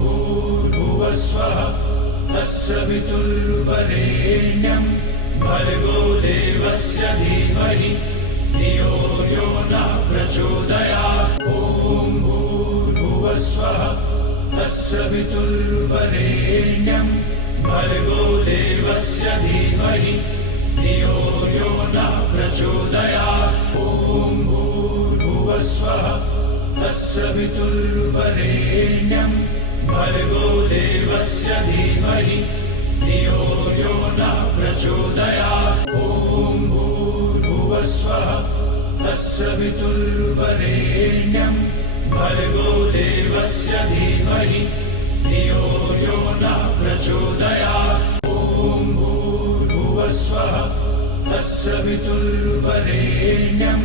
भूर्भुवस्वः तत्सवितुर्वरेण्यं भर्गो देवस्य धीमहि धियो यो नः प्रचोदयात्। ॐ भूर्भुवस्वः तत्सवितुर्वरेण्यं भर्गो देवस्य धीमहि धियो यो नः प्रचोदयात्। ॐ भूर्भुवस्वः तत्सवितुर्वरेण्यं भर्गो देवस्य धीमहि धियो यो नः प्रचोदयात्। ॐ भूर्भुवस्वः तत्सवितुर्वरेण्यं भर्गो देवस्य धीमहि धियो यो नः प्रचोदयात्। ॐ भूर्भुवस्वः तत्सवितुर्वरेण्यं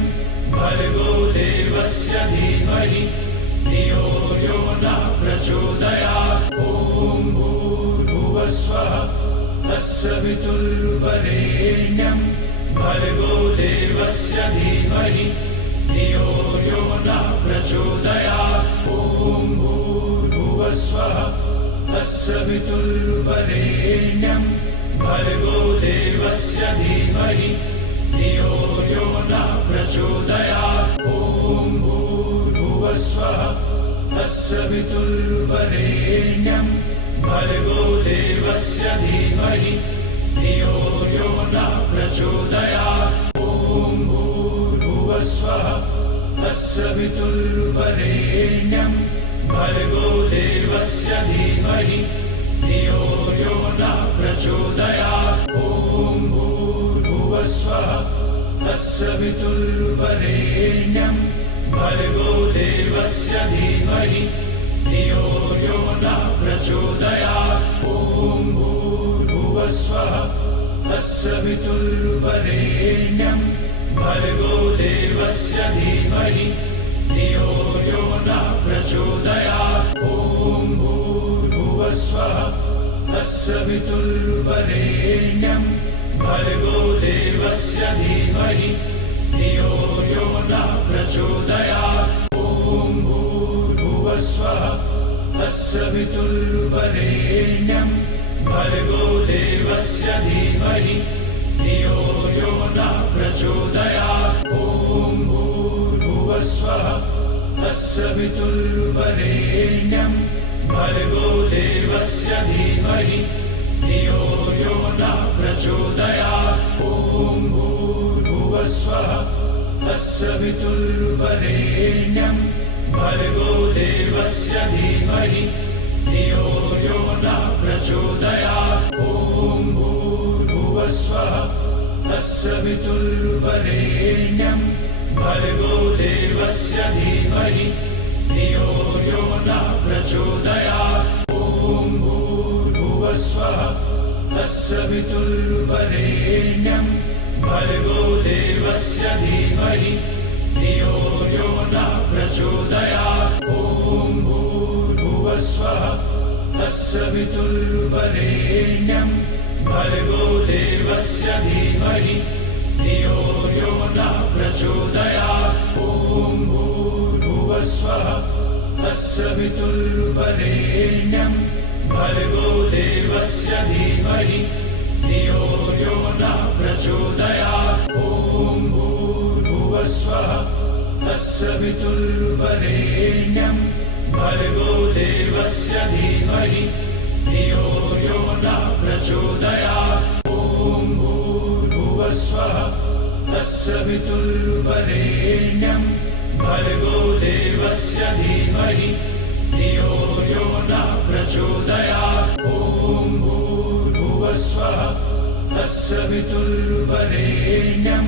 भर्गो देवस्य धीमहि धियो यो नः प्रचोदयात्। ॐ भूर्भुवस्वः तत्सवितुर्वरेण्यं भर्गो देवस्य धीमहि धियो यो नः प्रचोदयात्। ॐ भूर्भुवस्वः तत्सवितुर्वरेण्यं भर्गो देवस्य धीमहि धियो यो नः प्रचोदयात्। ॐ भूर्भुवस्वः तत्सवितुर्वरेण्यं भर्गो देवस्य धीमहि धियो यो नः प्रचोदयात्। ॐ भूर्भुवस्वः तत्सवितुर्वरेण्यं भर्गो देवस्य धीमहि धियो यो नः प्रचोदयात्। ॐ भूर्भुवस्वः तत्सवितुर्वरेण्यं भर्गो देवस्य धीमहि धियो यो नः प्रचोदयात्। ॐ भूर्भुवस्वः तत्सवितुर्वरेण्यं भर्गो देवस्य धीमहि धियो यो नः प्रचोदयात्। ॐ भूर्भुवस्वः तत्सवितुर्वरेण्यं भर्गो देवस्य धीमहि धियो यो नः प्रचोदयात्। ॐ भूर्भुवस्वः तत्सवितुर्वरेण्यं भर्गो देवस्य धीमहि धियो यो नः प्रचोदयात्। ॐ भूर्भुवस्वः तत्सवितुर्वरेण्यं भर्गो देवस्य धीमहि धियो यो नः प्रचोदयात्। ॐ भूर्भुवस्वः तत्सवितुर्वरेण्यं भर्गो देवस्य धीमहि धियो यो नः प्रचोदयात्। ॐ भूर्भुवस्वः तत्सवितुर्वरेण्यं भर्गो देवस्य धीमहि धियो यो नः प्रचोदयात्। ॐ भूर्भुवस्वः तत्सवितुर्वरेण्यं भर्गो देवस्य धीमहि धियो यो नः प्रचोदयात्। ॐ भूर्भुवस्वः तत्सवितुर्वरेण्यं भर्गो देवस्य धीमहि धियो यो नः प्रचोदयात्। ॐ भूर्भुवस्वः तत्सवितुर्वरेण्यं भर्गो देवस्य धीमहि धियो यो नः प्रचोदयात्। ॐ भूर्भुवस्वः तत्सवितुर्वरेण्यं भर्गो देवस्य धीमहि धियो यो नः प्रचोदयात्। ॐ भूर्भुवस्वः तत्सवितुर्वरेण्यं भर्गो देवस्य धीमहि धियो यो नः प्रचोदयात्। ॐ भूर्भुवस्वः तत्सवितुर्वरेण्यं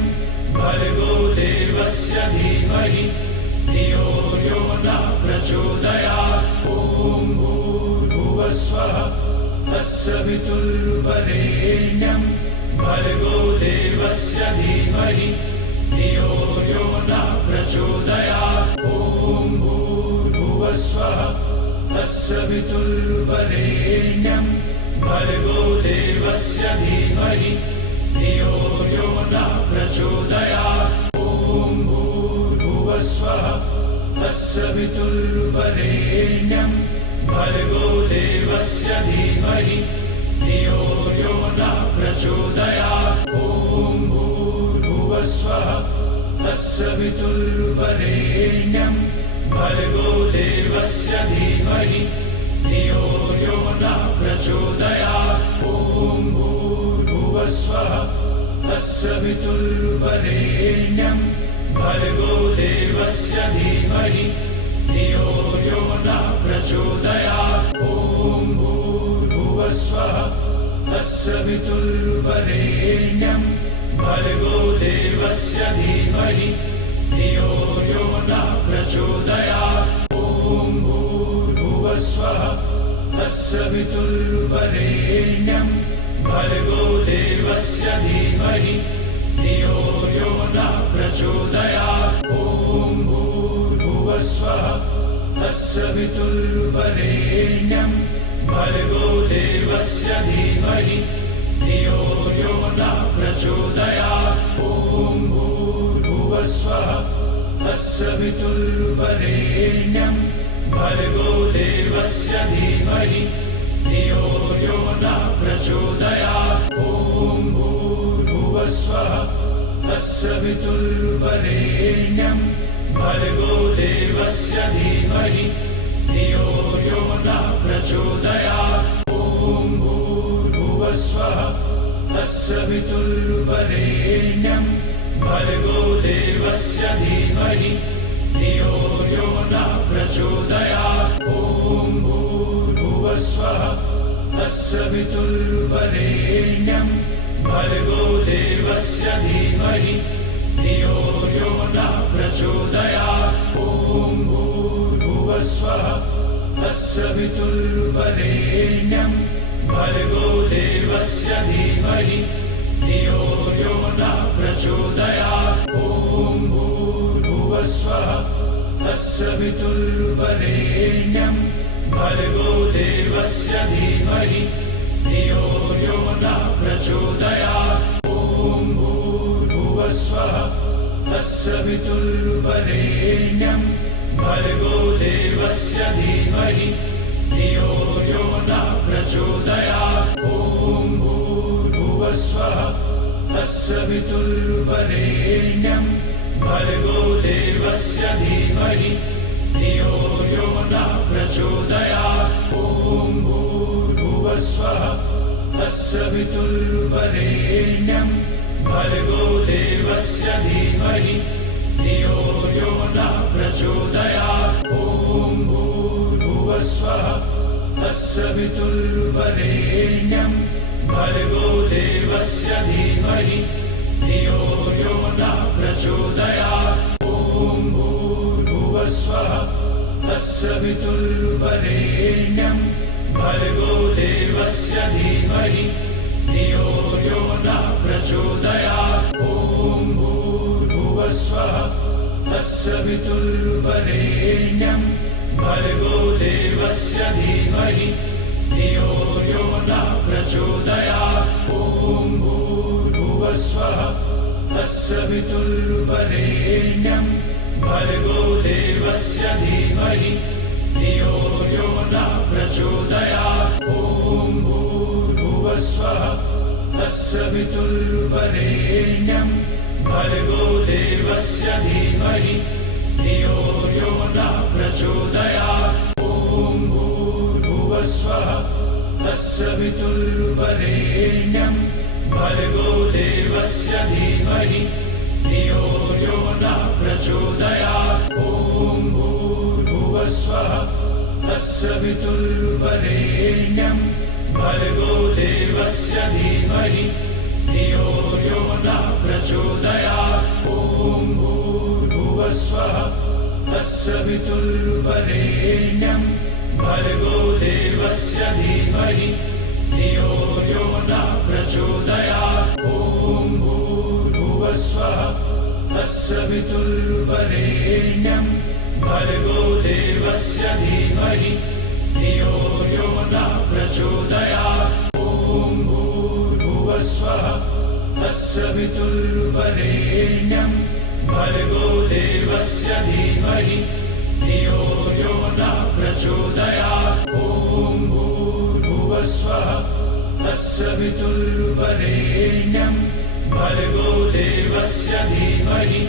भर्गो देवस्य धीमहि धियो यो नः प्रचोदयात्। ॐ भूर्भुवस्वः तत्सवितुर्वरेण्यं भर्गो देवस्य धीमहि धियो यो नः प्रचोदयात्। ॐ भूर्भुवस्वः तत्सवितुर्वरेण्यं भर्गो देवस्य धीमहि धियो यो नः प्रचोदयात्। ॐ भूर्भुवस्वः तत्सवितुर्वरेण्यं भर्गो देवस्य धीमहि धियो यो नः प्रचोदयात्। ॐ भूर्भुवस्वः तत्सवितुर्वरेण्यं भर्गो देवस्य धीमहि धियो यो नः प्रचोदयात्। ॐ भूर्भुवस्वः तत्सवितुर्वरेण्यं भर्गो देवस्य धीमहि धियो यो नः प्रचोदयात्। ॐ भूर्भुवस्वः तत्सवितुर्वरेण्यं भर्गो देवस्य धीमहि धियो यो नः प्रचोदयात्। ॐ भूर्भुवस्वः तत्सवितुर्वरेण्यं भर्गो देवस्य धीमहि धियो यो नः प्रचोदयात्। ॐ भूर्भुवस्वः तत्सवितुर्वरेण्यं भर्गो देवस्य धीमहि धियो यो नः प्रचोदयात्। ॐ भूर्भुवस्वः तत्सवितुर्वरेण्यं भर्गो देवस्य धीमहि धियो यो नः प्रचोदयात्। ॐ भूर्भुवस्वः तत्सवितुर्वरेण्यं भर्गो देवस्य धीमहि धियो यो नः प्रचोदयात्। ॐ भूर्भुवस्वः तत्सवितुर्वरेण्यं भर्गो देवस्य धीमहि धियो यो नः प्रचोदयात्। ॐ भूर्भुवस्वः तत्सवितुर्वरेण्यं भर्गो देवस्य धीमहि धियो यो नः प्रचोदयात्। ॐ भूर्भुवस्वः तत्सवितुर्वरेण्यं भर्गो देवस्य धीमहि धियो यो नः प्रचोदयात्। ॐ भूर्भुवस्वः तत्सवितुर्वरेण्यं भर्गो देवस्य धीमहि धियो यो नः प्रचोदयात्। ॐ भूर्भुवस्वः तत्सवितुर्वरेण्यं भर्गो देवस्य धीमहि धियो यो नः प्रचोदयात्। ॐ भूर्भुवस्वः तत्सवितुर्वरेण्यं भर्गो देवस्य धीमहि धियो यो नः प्रचोदयात्। ॐ भूर्भुवस्वः तत्सवितुर्वरेण्यं भर्गो देवस्य धीमहि धियो यो नः प्रचोदयात्। ॐ भूर्भुवस्वः तत्सवितुर्वरेण्यं भर्गो देवस्य धीमहि धियो यो नः प्रचोदयात्। ॐ भूर्भुवस्वः तत्सवितुर्वरेण्यं भर्गो देवस्य धीमहि धियो यो नः प्रचोदयात्। ॐ भूर्भुवस्वः तत्सवितुर्वरेण्यं भर्गो देवस्य धीमहि धियो यो नः प्रचोदयात्। ॐ भूर्भुवस्वः तत्सवितुर्वरेण्यं भर्गो देवस्य धीमहि धियो यो नः प्रचोदयात्। ॐ भूर्भुवस्वः तत्सवितुर्वरेण्यं भर्गो देवस्य धीमहि धियो यो नः प्रचोदयात्। ॐ भूर्भुवस्वः तत्सवितुर्वरेण्यं भर्गो देवस्य धीमहि धियो यो नः प्रचोदयात्। ॐ भूर्भुवस्वः तत्सवितुर्वरेण्यं भर्गो देवस्य धीमहि धियो यो नः प्रचोदयात्। ॐ भूर्भुवस्वः तत्सवितुर्वरेण्यं भर्गो देवस्य धीमहि धियो यो नः प्रचोदयात्। ॐ भूर्भुवस्वः तत्सवितुर्वरेण्यं भर्गो देवस्य धीमहि धियो यो नः प्रचोदयात्। ॐ भूर्भुवस्वः तत्सवितुर्वरेण्यं भर्गो देवस्य धीमहि धियो यो नः प्रचोदयात्। भूर्भुवस्वः तत्सवितुर्वरेण्यं भर्गो देवस्य धीमहि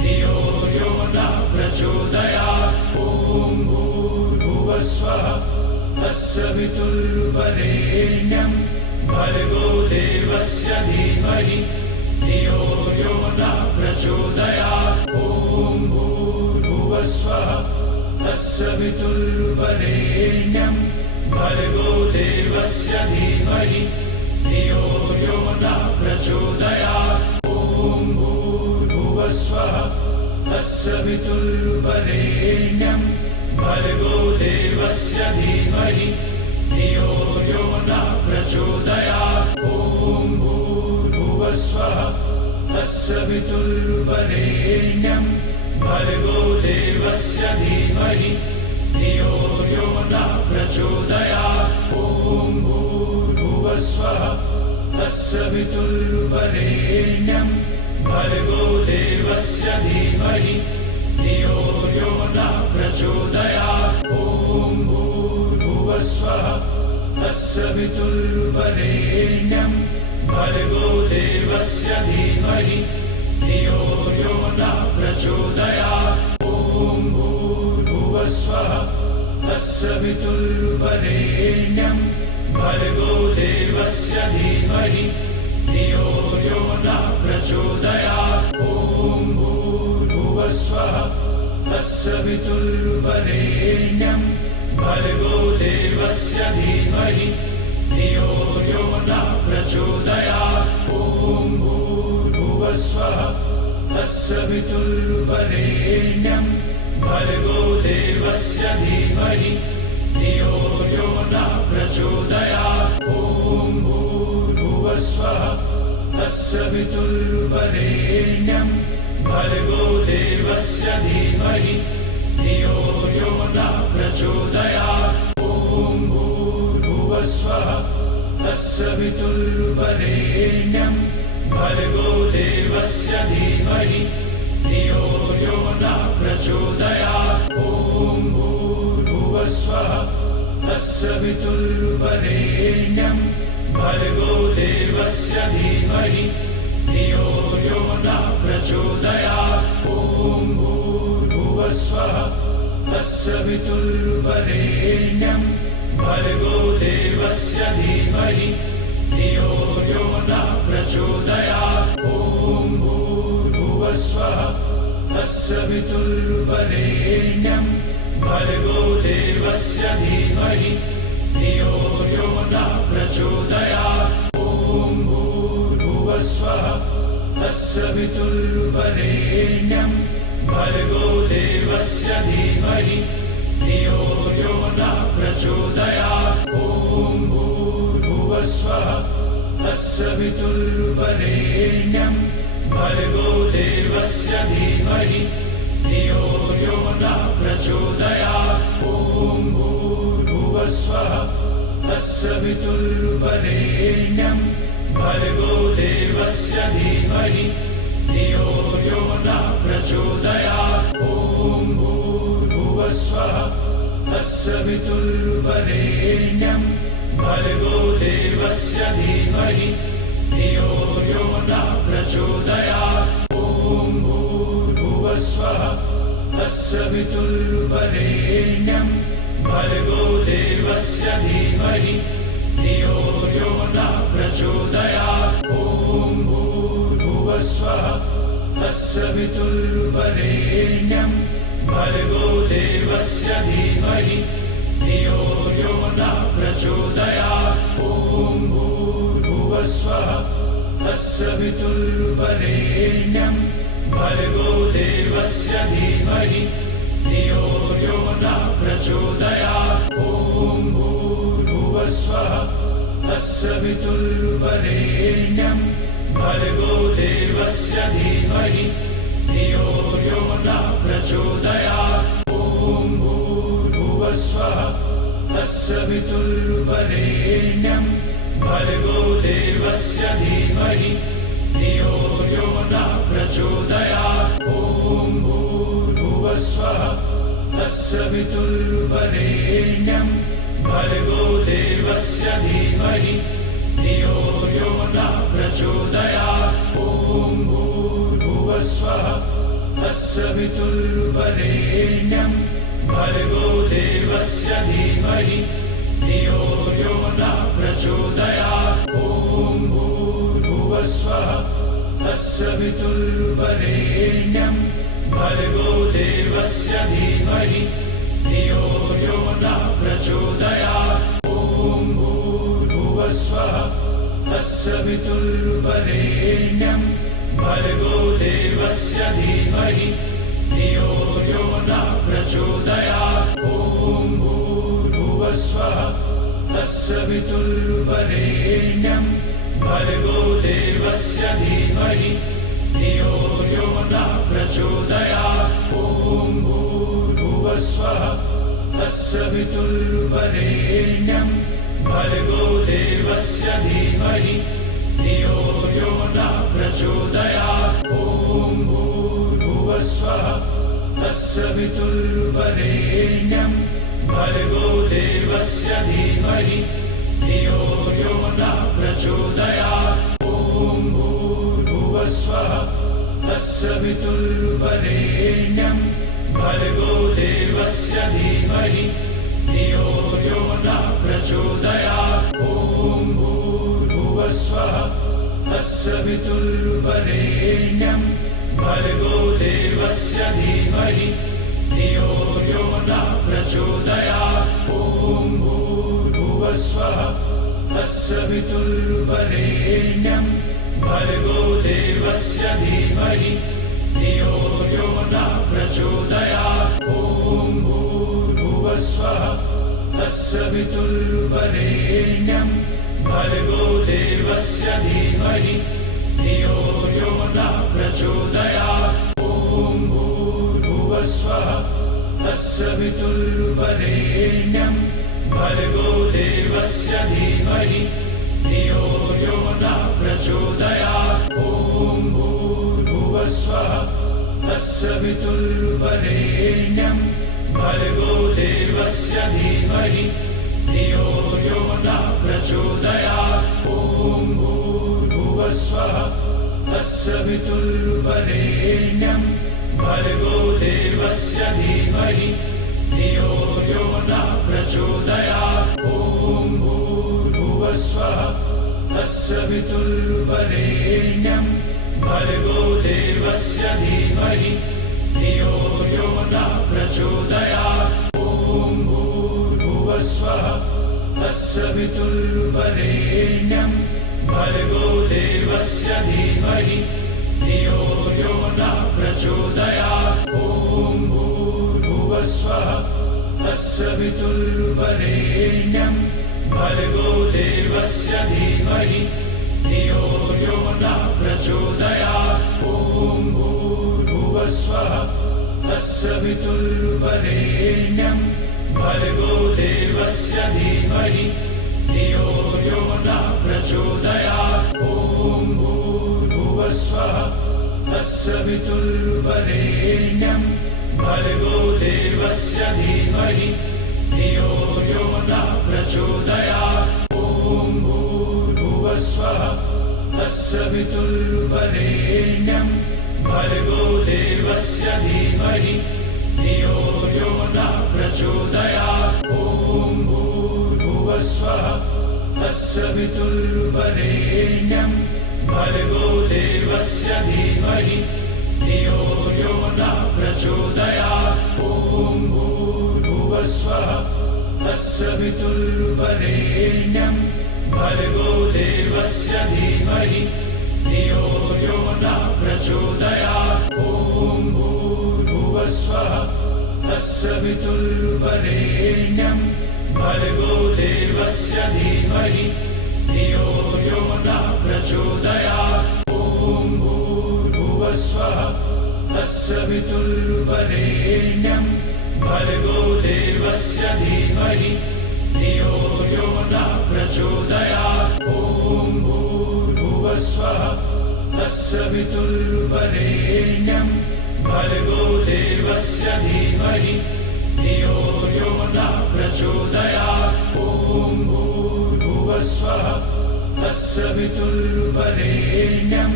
धियो यो नः प्रचोदयात् ॐ भूर्भुवस्वः तत्सवितुर्वरेण्यं भर्गो देवस्य धीमहि धियो यो नः प्रचोदयात् ॐ भूर्भुवस्वः तत्सवितुर्वरेण्यं भर्गो देवस्य धीमहि धियो यो नः प्रचोदयात् ॐ भूर्भुवस्वः तत्सवितुर्वरेण्यं भर्गो देवस्य धीमहि धियो यो नः प्रचोदयात् ॐ भूर्भुवस्वः तत्सवितुर्वरेण्यं भर्गो देवस्य धीमहि धियो यो नः प्रचोदयात् ॐ भूर्भुवस्वः तत्सवितुर्वरेण्यं भर्गो देवस्य धीमहि धियो यो नः प्रचोदयात् ॐ भूर्भुवस्वः तत्सवितुर्वरेण्यं भर्गो देवस्य धीमहि धियो यो नः प्रचोदयात् ॐ भूर्भुवस्वः तत्सवितुर्वरेण्यं भर्गो देवस्य धीमहि धियो यो नः प्रचोदयात् ॐ भूर्भुवस्वः तत्सवितुर्वरेण्यं भर्गो देवस्य धीमहि धियो यो नः प्रचोदयात् ॐ भूर्भुवस्वः तत्सवितुर्वरेण्यं भर्गो देवस्य धीमहि धियो यो नः प्रचोदयात् ॐ भूर्भुवस्वः तत्सवितुर्वरेण्यं भर्गो देवस्य धीमहि धियो यो नः प्रचोदयात् ॐ भूर्भुवस्वः तत्सवितुर्वरेण्यं भर्गो देवस्य धीमहि धियो यो नः प्रचोदयात् ॐ भूर्भुवस्वः तत्सवितुर्वरेण्यं भर्गो देवस्य धीमहि धियो यो नः प्रचोदयात् ॐ भूर्भुवस्वः तत्सवितुर्वरेण्यं भर्गो देवस्य धीमहि धियो यो नः प्रचोदयात् ॐ भूर्भुवस्वः तत्सवितुर्वरेण्यं भर्गो देवस्य धीमहि धियो यो नः प्रचोदयात् ॐ भूर्भुवस्वः तत्सवितुर्वरेण्यं भर्गो देवस्य धीमहि धियो यो नः प्रचोदयात् ॐ भूर्भुवस्वः तत्सवितुर्वरेण्यं भर्गो देवस्य धीमहि धियो यो नः प्रचोदयात् ॐ भूर्भुवस्वः तत्सवितुर्वरेण्यं भर्गो देवस्य धीमहि धियो यो नः प्रचोदयात् ॐ भूर्भुवस्वः तत्सवितुर्वरेण्यं भर्गो देवस्य धीमहि धियो यो नः प्रचोदयात् ॐ भूर्भुवस्वः तत्सवितुर्वरेण्यं भर्गो देवस्य धीमहि धियो यो नः प्रचोदयात् ॐ भूर्भुवस्वः तत्सवितुर्वरेण्यं भर्गो देवस्य धीमहि धियो यो नः प्रचोदयात् ॐ भूर्भुवस्वः तत्सवितुर्वरेण्यं भर्गो देवस्य धीमहि धियो यो नः प्रचोदयात् ॐ भूर्भुवस्वः तत्सवितुर्वरेण्यं भर्गो देवस्य धीमहि धियो यो नः प्रचोदयात् ॐ भूर्भुवस्वः तत्सवितुर्वरेण्यं भर्गो देवस्य धीमहि धियो यो नः प्रचोदयात् ॐ भूर्भुवस्वः तत्सवितुर्वरेण्यं भर्गो देवस्य देवस्य धीमहि धियो यो नः प्रचोदयात्। ॐ भूर्भुवस्वः तत्सवितुर्वरेण्यं भर्गो देवस्य धीमहि धियो यो नः प्रचोदयात्। ॐ भूर्भुवस्वः तत्सवितुर्वरेण्यं भर्गो देवस्य धीमहि धियो यो नः प्रचोदयात्। ॐ भूर्भुवस्वः तत्सवितुर्वरेण्यं भर्गो देवस्य धीमहि धियो यो नः प्रचोदयात्। ॐ भूर्भुवस्वः तत्सवितुर्वरेण्यं भर्गो देवस्य धीमहि धियो यो नः प्रचोदयात्। ॐ भूर्भुवस्वः तत्सवितुर्वरेण्यं भर्गो देवस्य धीमहि धियो यो नः प्रचोदयात्। ॐ भूर्भुवस्वः तत्सवितुर्वरेण्यं भर्गो देवस्य धीमहि धियो यो नः प्रचोदयात्। ॐ भूर्भुवस्वः तत्सवितुर्वरेण्यं भर्गो देवस्य धीमहि धियो यो नः प्रचोदयात्। ॐ भूर्भुवस्वः तत्सवितुर्वरेण्यं भर्गो देवस्य धीमहि धियो यो नः प्रचोदयात्। ॐ भूर्भुवस्वः तत्सवितुर्वरेण्यं भर्गो देवस्य धीमहि धियो यो नः प्रचोदयात्। ॐ भूर्भुवस्वः तत्सवितुर्वरेण्यं भर्गो देवस्य धीमहि धियो यो नः प्रचोदयात्। ॐ भूर्भुवस्वः तत्सवितुर्वरेण्यं भर्गो देवस्य धीमहि धियो यो नः प्रचोदयात्। ॐ भूर्भुवस्वः तत्सवितुर्वरेण्यं भर्गो देवस्य धीमहि धियो यो नः प्रचोदयात्। ॐ भूर्भुवस्वः तत्सवितुर्वरेण्यं भर्गो देवस्य धीमहि धियो यो नः प्रचोदयात्। ॐ भूर्भुवस्वः तत्सवितुर्वरेण्यं भर्गो देवस्य धीमहि धियो यो नः प्रचोदयात्। ॐ भूर्भुवस्वः तत्सवितुर्वरेण्यं भर्गो देवस्य धीमहि धियो यो नः प्रचोदयात्। ॐ भूर्भुवस्वः तत्सवितुर्वरेण्यं भर्गो देवस्य धीमहि धियो यो नः प्रचोदयात्। ॐ भूर्भुवस्वः तत्सवितुर्वरेण्यं भर्गो देवस्य धीमहि धियो यो नः प्रचोदयात्। ॐ भूर्भुवस्वः तत्सवितुर्वरेण्यं भर्गो देवस्य धीमहि धियो यो नः प्रचोदयात्। ॐ भूर्भुवस्वः तत्सवितुर्वरेण्यं भर्गो देवस्य धीमहि धियो यो नः प्रचोदयात्। ॐ भूर्भुवस्वः तत्सवितुर्वरेण्यं भर्गो देवस्य धीमहि धियो यो नः प्रचोदयात्। ॐ भूर्भुवस्वः तत्सवितुर्वरेण्यं भर्गो देवस्य धीमहि धियो यो नः प्रचोदयात्। ॐ भूर्भुवस्वः तत्सवितुर्वरेण्यं भर्गो देवस्य धीमहि धियो यो नः प्रचोदयात्। ॐ भूर्भुवस्वः तत्सवितुर्वरेण्यं भर्गो देवस्य धीमहि धियो यो नः प्रचोदयात्। ॐ भूर्भुवस्वः तत्सवितुर्वरेण्यं भर्गो देवस्य धीमहि धियो यो नः प्रचोदयात्। ॐ भुवस्वः तत्सवितुर्वरेण्यं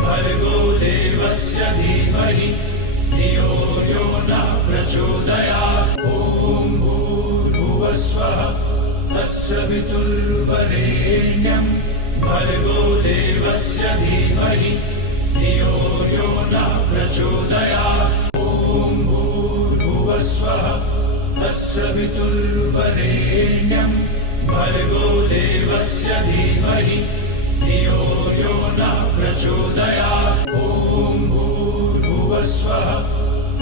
भर्गो देवस्य धीमहि धियो यो नः प्रचोदयात्। ॐ भूर्भुवस्वः तत्सवितुर्वरेण्यं भर्गो देवस्य धीमहि धियो यो नः प्रचोदयात्। ॐ भूर्भुवस्वः तत्सवितुर्वरेण्यं भर्गो देवस्य धीमहि धियो यो नः प्रचोदयात्। ॐ भूर्भुवस्वः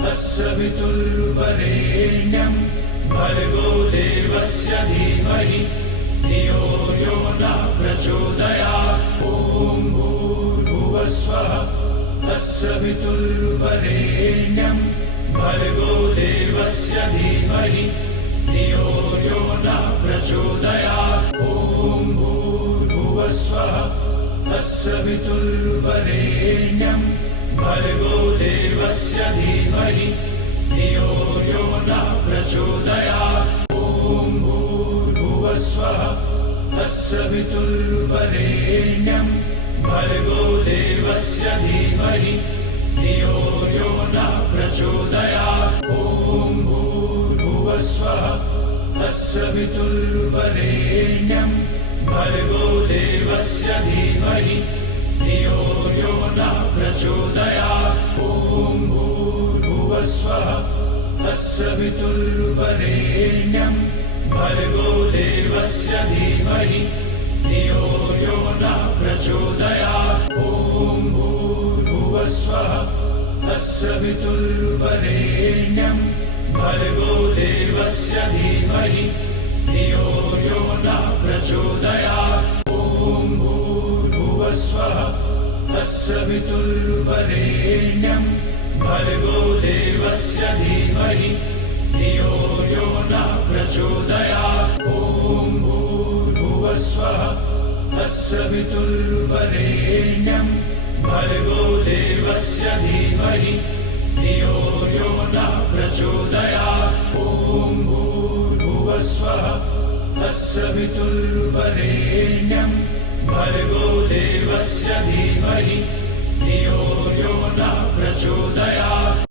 तत्सवितुर्वरेण्यं भर्गो देवस्य धीमहि धियो यो नः प्रचोदयात्। ॐ भूर्भुवस्वः तत्सवितुर्वरेण्यं भर्गो देवस्य धीमहि धियो यो नः प्रचोदयात्। ॐ भूर्भुवस्वः तत्सवितुर्वरेण्यं भर्गो देवस्य धीमहि धियो यो नः प्रचोदयात्। ॐ भूर्भुवस्वः तत्सवितुर्वरेण्यं भर्गो देवस्य धीमहि धियो यो नः प्रचोदयात्। ॐ भूर्भुवस्वः तत्सवितुर्वरेण्यं भर्गो देवस्य धीमहि धियो यो नः प्रचोदयात्। ॐ भूर्भुवस्वः तत्सवितुर्वरेण्यं भर्गो देवस्य धीमहि धियो यो नः प्रचोदयात्। ॐ भूर्भुवस्वः तत्सवितुर्वरेण्यं भर्गो देवस्य धीमहि धियो यो नः प्रचोदयात्। ॐ भूर्भुवस्वः तत्सवितुर्वरेण्यं भर्गो देवस्य धीमहि धियो यो नः प्रचोदयात्। ॐ भूर्भुवस्वः तत्सवितुर्वरेण्यं भर्गो देवस्य धीमहि धियो यो नः प्रचोदयात्। ॐ भूर्भुवस्वः तत्सवितुर्वरेण्यं भर्गो देवस्य धीमहि धियो यो नः प्रचोदयात्।